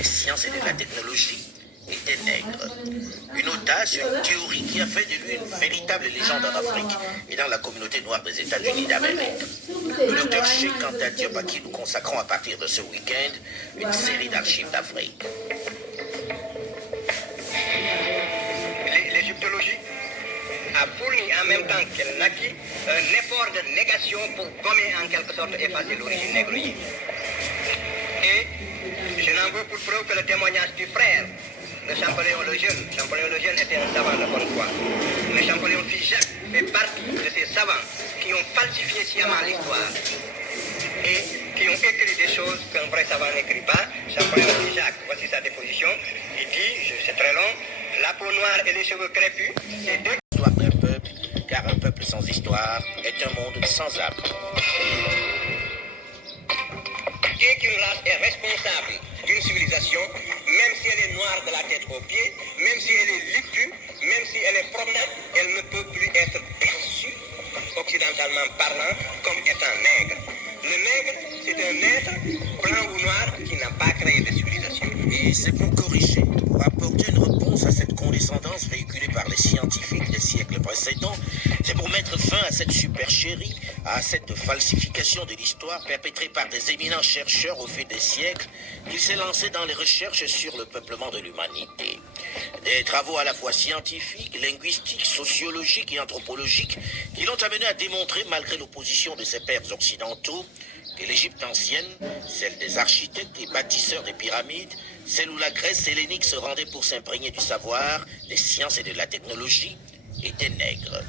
des sciences et de la technologie était nègre. Une audace, une théorie qui a fait de lui une véritable légende en Afrique et dans la communauté noire des États-Unis d'Amérique. Le docteur Cheikh Anta Diop, à qui nous consacrons à partir de ce week-end une série d'archives d'Afrique. L'égyptologie a fourni en même temps qu'elle naquit un effort de négation pour gommer en quelque sorte effacer l'origine négrière. Et je n'en veux pour preuve que le témoignage du frère de Champollion le Jeune. Champollion le Jeune était un savant de bonne foi. Mais Champollion fils Jacques fait partie de ces savants qui ont falsifié sciemment l'histoire et qui ont écrit des choses qu'un vrai savant n'écrit pas. Champollion fils Jacques, voici sa déposition. Il dit, c'est très long, la peau noire et les cheveux crépus, c'est deux... L'histoire d'un peuple, car un peuple sans histoire est un monde sans âme. Dès qu'une race est responsable d'une civilisation, même si elle est noire de la tête aux pieds, même si elle est lipue, même si elle est promenade, elle ne peut plus être perçue, occidentalement parlant, comme étant nègre. Le nègre, c'est un être blanc ou noir qui n'a pas créé de civilisation. Et c'est pour corriger, pour apporter une réponse à cette condescendance véhiculée par les scientifiques des siècles précédents, c'est pour mettre fin à cette supercherie, à cette falsification de l'histoire perpétrée par des éminents chercheurs au fil des siècles, qu'il s'est lancé dans les recherches sur le peuplement de l'humanité. Des travaux à la fois scientifiques, linguistiques, sociologiques et anthropologiques qui l'ont amené à démontrer, malgré l'opposition de ses pairs occidentaux, que l'Égypte ancienne, celle des architectes et bâtisseurs des pyramides, celle où la Grèce hellénique se rendait pour s'imprégner du savoir, des sciences et de la technologie, était nègre.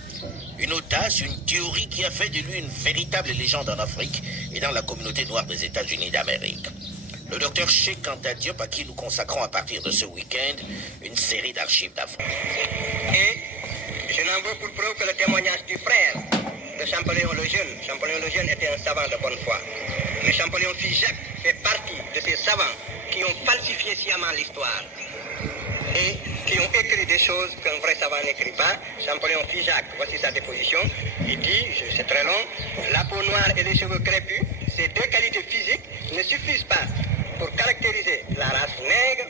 Une audace, une théorie qui a fait de lui une véritable légende en Afrique et dans la communauté noire des États-Unis d'Amérique. Le docteur Cheikh Anta Diop, à qui nous consacrons à partir de ce week-end une série d'archives d'Afrique. Et je n'en veux pour preuve que le témoignage du frère de Champollion le Jeune. Champollion le Jeune était un savant de bonne foi. Mais Champollion fils Jacques fait partie de ces savants qui ont falsifié sciemment l'histoire et qui ont écrit des choses qu'un vrai savant n'écrit pas. Champollion fils Jacques, voici sa déposition. Il dit, c'est très long, la peau noire et les cheveux crépus, ces deux qualités physiques ne suffisent pas pour caractériser la race nègre,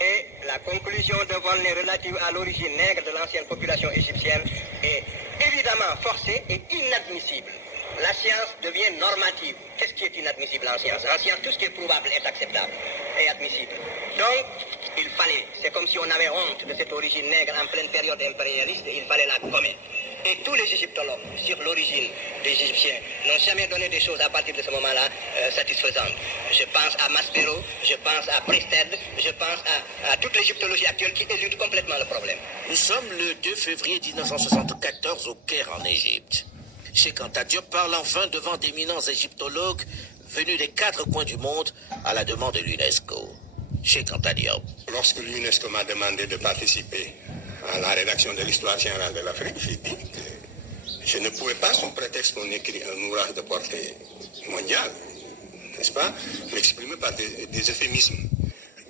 et la conclusion de Volney relative à l'origine nègre de l'ancienne population égyptienne est évidemment forcée et inadmissible. La science devient normative. Qu'est-ce qui est inadmissible en science? En science, tout ce qui est prouvable est acceptable et admissible. Donc, il fallait, c'est comme si on avait honte de cette origine nègre en pleine période impérialiste, il fallait la gommer. Et tous les égyptologues sur l'origine des Égyptiens n'ont jamais donné des choses à partir de ce moment-là satisfaisantes. Je pense à Maspero, je pense à Priested, je pense à toute l'égyptologie actuelle qui élude complètement le problème. Nous sommes le 2 février 1974 au Caire en Égypte. Cheikh Anta Diop parle enfin devant d'éminents égyptologues venus des 4 coins du monde à la demande de l'UNESCO. Cheikh Anta Diop. Lorsque l'UNESCO m'a demandé de participer à la rédaction de l'histoire générale de l'Afrique, j'ai dit que je ne pouvais pas, sous prétexte qu'on écrit un ouvrage de portée mondiale, n'est-ce pas, m'exprimer par des euphémismes.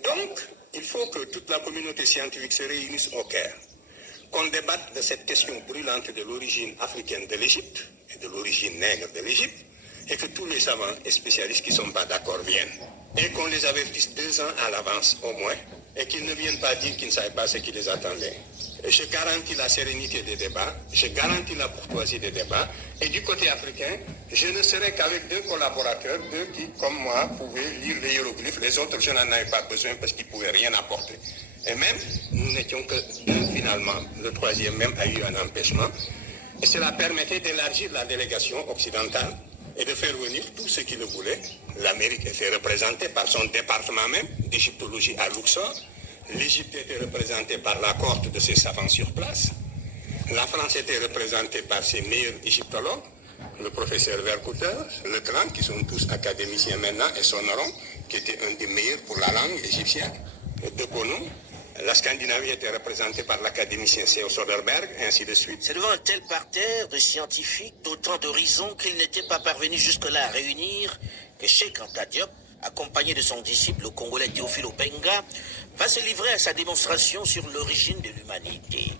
Donc, il faut que toute la communauté scientifique se réunisse au Caire, qu'on débatte de cette question brûlante de l'origine africaine de l'Égypte et de l'origine nègre de l'Égypte, et que tous les savants et spécialistes qui ne sont pas d'accord viennent, et qu'on les avertisse 2 ans à l'avance au moins, et qu'ils ne viennent pas dire qu'ils ne savaient pas ce qui les attendait. Et je garantis la sérénité des débats, je garantis la courtoisie des débats, et du côté africain, je ne serai qu'avec 2 collaborateurs, 2 qui, comme moi, pouvaient lire les hiéroglyphes, les autres je n'en avais pas besoin parce qu'ils ne pouvaient rien apporter. Et même, nous n'étions que 2 finalement, le 3e même a eu un empêchement, et cela permettait d'élargir la délégation occidentale et de faire venir tous ceux qui le voulaient. L'Amérique était représentée par son département même d'égyptologie à Luxor. L'Égypte était représentée par la cohorte de ses savants sur place. La France était représentée par ses meilleurs égyptologues, le professeur Vercouter, Le Tran, qui sont tous académiciens maintenant, et Sonoron, qui était un des meilleurs pour la langue égyptienne, De Bono. La Scandinavie était représentée par l'académicien C.O. Soderberg, ainsi de suite. C'est devant un tel parterre de scientifiques d'autant d'horizons qu'ils n'étaient pas parvenus jusque-là à réunir que Cheikh Anta Diop, accompagné de son disciple le Congolais Théophile Obenga, va se livrer à sa démonstration sur l'origine de l'humanité.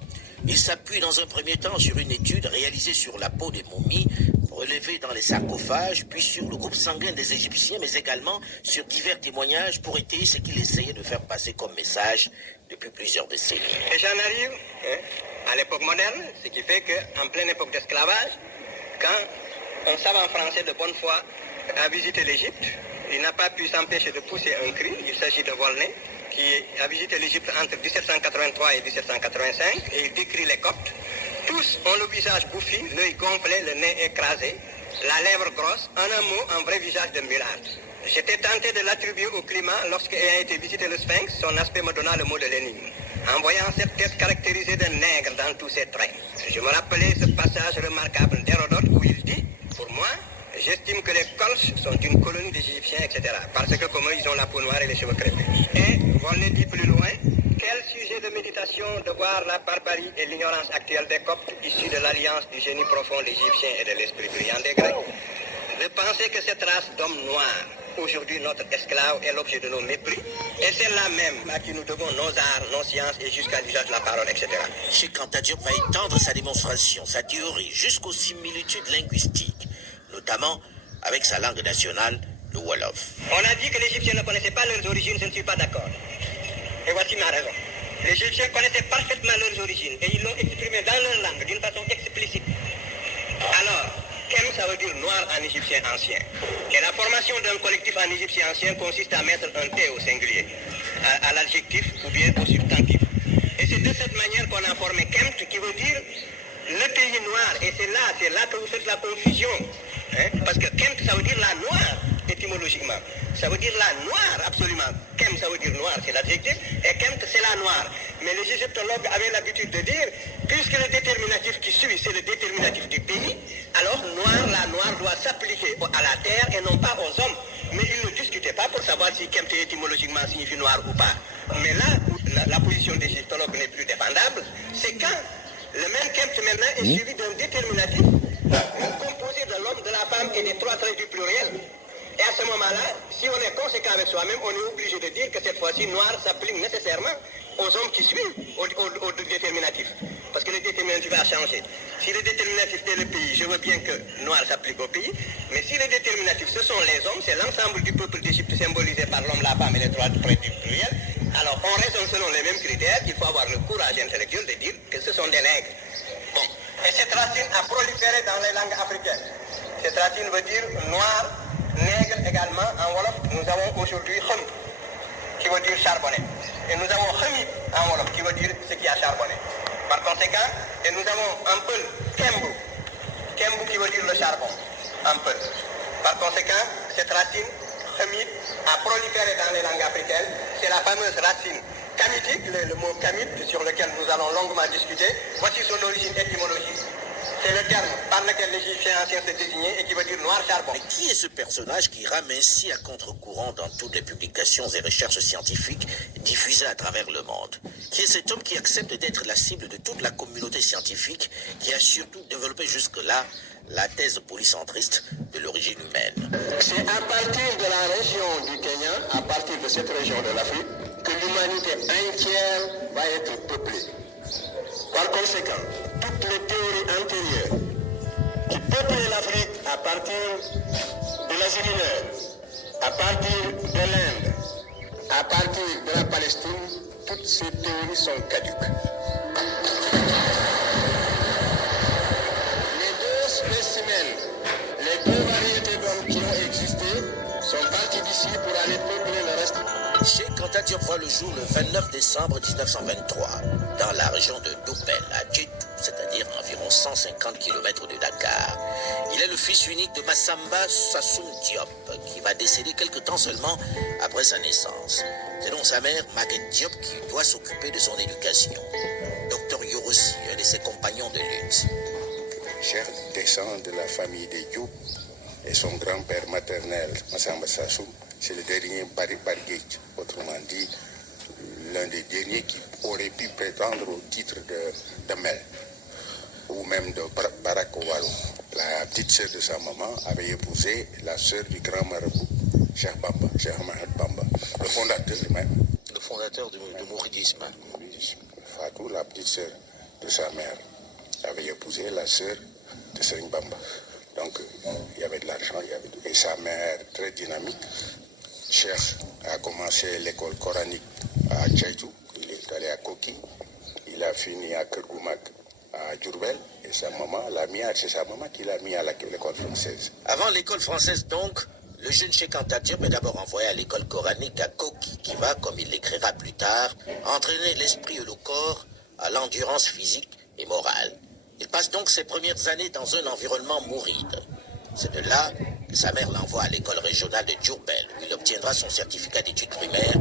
Il s'appuie dans un premier temps sur une étude réalisée sur la peau des momies pour relevés dans les sarcophages, puis sur le groupe sanguin des Égyptiens, mais également sur divers témoignages pour étayer ce qu'il essayait de faire passer comme message depuis plusieurs décennies. Et j'en arrive à l'époque moderne, ce qui fait qu'en pleine époque d'esclavage, quand un savant français de bonne foi a visité l'Égypte, il n'a pas pu s'empêcher de pousser un cri. Il s'agit de Volney, qui a visité l'Égypte entre 1783 et 1785, et il décrit les Coptes. Tous ont le visage bouffi, l'œil gonflé, le nez écrasé, la lèvre grosse, en un mot, un vrai visage de mulâtre. J'étais tenté de l'attribuer au climat lorsque, ayant été visiter le Sphinx, son aspect me donna le mot de l'énigme. En voyant cette tête caractérisée d'un nègre dans tous ses traits, je me rappelais ce passage remarquable d'Hérodote où il dit, pour moi, j'estime que les Colches sont une colonie d'Égyptiens, etc. Parce que comme eux, ils ont la peau noire et les cheveux crépus. Et Volney dit plus loin, quel sujet de méditation de voir la barbarie et l'ignorance actuelle des Coptes issus de l'alliance du génie profond d'Égyptiens et de l'esprit brillant des Grecs. De penser que cette race d'hommes noirs, aujourd'hui notre esclave, est l'objet de nos mépris, et c'est là même à qui nous devons nos arts, nos sciences et jusqu'à l'usage de la parole, etc. Cheikh Anta Diop va étendre sa démonstration, sa théorie, jusqu'aux similitudes linguistiques, notamment avec sa langue nationale, le Wolof. On a dit que les Égyptiens ne connaissaient pas leurs origines, je ne suis pas d'accord. Et voici ma raison. Les Égyptiens connaissaient parfaitement leurs origines et ils l'ont exprimé dans leur langue d'une façon explicite. Alors, Kem, ça veut dire noir en égyptien ancien. Et la formation d'un collectif en égyptien ancien consiste à mettre un T au singulier, à l'adjectif ou bien au substantif. Et c'est de cette manière qu'on a formé Kemt, qui veut dire le pays noir. Et c'est là que vous faites la confusion. Parce que Kemt, ça veut dire la noire, étymologiquement. Ça veut dire la noire, absolument. Kem, ça veut dire noir, c'est l'adjectif, et Kemt, c'est la noire. Mais les égyptologues avaient l'habitude de dire, puisque le déterminatif qui suit, c'est le déterminatif du pays, alors la noire doit s'appliquer à la terre et non pas aux hommes. Mais ils ne discutaient pas pour savoir si Kemt étymologiquement signifie noir ou pas. Mais là où la position des égyptologues n'est plus défendable, c'est quand le même Kemt maintenant est suivi d'un déterminatif composé de l'homme, de la femme et des trois traits du pluriel. Et à ce moment-là, si on est conséquent avec soi-même, on est obligé de dire que cette fois-ci, noir s'applique nécessairement aux hommes qui suivent au déterminatif. Parce que le déterminatif a changé. Si le déterminatif est le pays, je veux bien que noir s'applique au pays. Mais si le déterminatif, ce sont les hommes, c'est l'ensemble du peuple d'Égypte symbolisé par l'homme, la femme et les trois traits du pluriel. Alors on raisonne selon les mêmes critères. Il faut avoir le courage intellectuel de dire que ce sont des nègres. Bon. Et cette racine a proliféré dans les langues africaines. Cette racine veut dire noir, nègre également. En Wolof, nous avons aujourd'hui Khum, qui veut dire charbonné. Et nous avons Khami en Wolof, qui veut dire ce qui a charbonné. Par conséquent, et nous avons un peu Kembu, Kembu qui veut dire le charbon, un peu. Par conséquent, cette racine Khami a proliféré dans les langues africaines. C'est la fameuse racine kamitique, le mot kamite, sur lequel nous allons longuement discuter. Voici son origine étymologique. C'est le terme par lequel les Égyptiens anciens se désignaient et qui veut dire noir charbon. Mais qui est ce personnage qui rame ainsi à contre-courant dans toutes les publications et recherches scientifiques diffusées à travers le monde? Qui est cet homme qui accepte d'être la cible de toute la communauté scientifique, qui a surtout développé jusque-là la thèse polycentriste de l'origine humaine? C'est à partir de la région du Kenya, à partir de cette région de l'Afrique, que l'humanité entière va être peuplée. Par conséquent, toutes les théories antérieures qui peuplaient l'Afrique à partir de l'Asie mineure, à partir de l'Inde, à partir de la Palestine, toutes ces théories sont caduques. Les deux spécimens, les deux variétés d'hommes qui ont existé sont partis d'ici pour aller peupler le reste. Cheikh Anta Diop voit le jour le 29 décembre 1923 dans la région de Dopel, à Djetou, c'est-à-dire environ 150 km de Dakar. Il est le fils unique de Massamba Sassoum Diop, qui va décéder quelque temps seulement après sa naissance. C'est donc sa mère, Maguette Diop, qui doit s'occuper de son éducation. Docteur Yorossi, un de ses compagnons de lutte. Cheikh descend de la famille des Diop et son grand-père maternel, Massamba Sassoum, c'est le dernier Barguet, autrement dit, l'un des derniers qui aurait pu prétendre au titre de Mel, ou même de Barak Owalo. La petite sœur de sa maman avait épousé la sœur du grand marabout, Cheikh Bamba, Cheikh Ahmed Bamba, le fondateur même. Le fondateur du mouridisme. Fatou, la petite sœur de sa mère, avait épousé la sœur de Serigne Bamba. Donc, il y avait de l'argent, et sa mère, très dynamique. Cheikh a commencé l'école coranique à Tchaïtou, il est allé à Koki, il a fini à Kergoumak, à Djurbel, et sa maman c'est sa maman qui l'a mis à l'école française. Avant l'école française donc, le jeune Cheikh Anta Diop est d'abord envoyé à l'école coranique à Koki, qui va, comme il l'écrira plus tard, entraîner l'esprit et le corps à l'endurance physique et morale. Il passe donc ses premières années dans un environnement mouride. C'est de là que sa mère l'envoie à l'école régionale de Djurbel, où il obtiendra son certificat d'études primaires